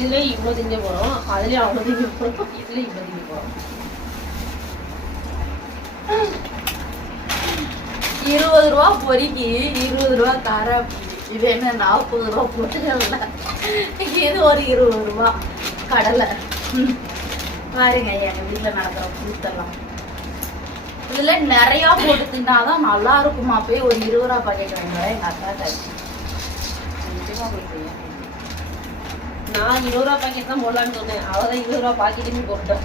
இதுல இவ்வளவு திங்க போறோம். அதுலயும் அவ்வளவு திங்க போறோம். இதுல இவ்வளவு திங்க போறோம். இருபது ரூபா பொறிக்கு இருபது ரூபா தர இது என்ன நாற்பது ரூபா போட்டுக்கல இது ஒரு இருபது ரூபா கடலை. பாருங்க எங்க வீட்டுல நடக்கிற கூத்தெல்லாம். இதுல நிறைய போட்டு தின்னாதான் நல்லா இருக்குமா போய் ஒரு இருபது ரூபா பாக்கெட் வாங்கினா எங்க அக்கா கழிச்சு நிஜமா போயிட்டு நான் இருபது ரூபா பாக்கெட் தான் போடலான்னு சொன்னேன் அவதான் இருபது ரூபா பாக்கெட்டுமே போட்டேன்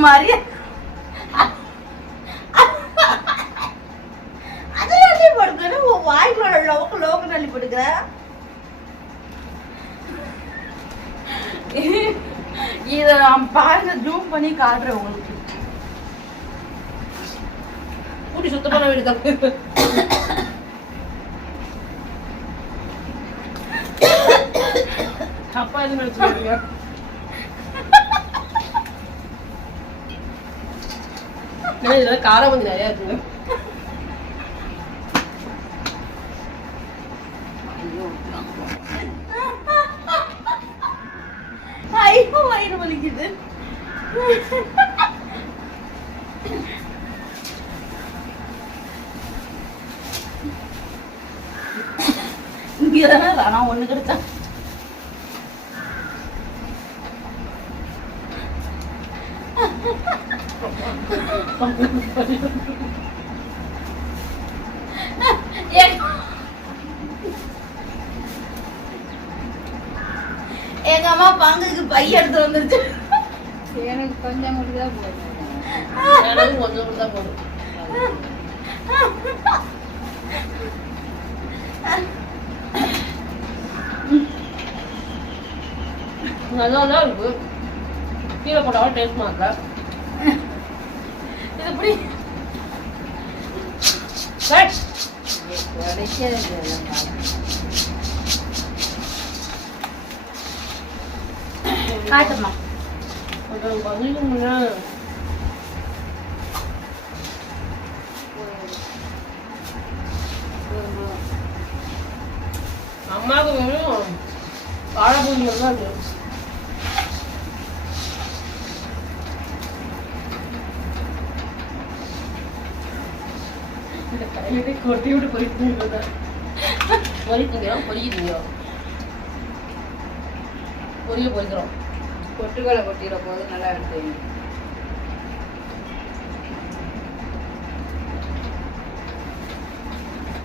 மரியா அதில் அள்ளி படுக்கிற? வாய்க்குள்ள லோக்கு லோக்கு அள்ளி படுக்கிற? இதை நான் பாருங்க ஜூம் பண்ணி காட்டுறேன் உங்களுக்கு. கூட்டி சுத்தமான வீடு தான். அப்பா எதுவும் நினைச்சுக்காதீங்க ஏன்னா இதுல காரம் வந்து நிறைய இருக்குங்க. ஐயோ வயிறு வலிக்குது. இங்க தானே ராணா ஒண்ணு கிடைச்சா எங்க- அம்மா பங்குக்கு பை எடுத்து வந்துருச்சு. எனக்கு கொஞ்சம் மட்டும் தான் போதும் கொஞ்சம் மட்டும் தான் போதும். நல்லா தான் இருக்கு. கீழே போட்டாலும் டேஸ்ட் மாக்கல இது எப்படி காட்டுமா கொஞ்சம் பதிலுக்கு முன்னாடி அம்மாவுக்கு வாழைப்பூ தான் இந்த கையிலே கொட்டி விட்டு போயிட்டு பொறிக்குங்க பொரியுதுங்க பொரிய பொரிக்கிறோம் கொட்டுக்களை கொட்டிட போது நல்லா இருக்கு.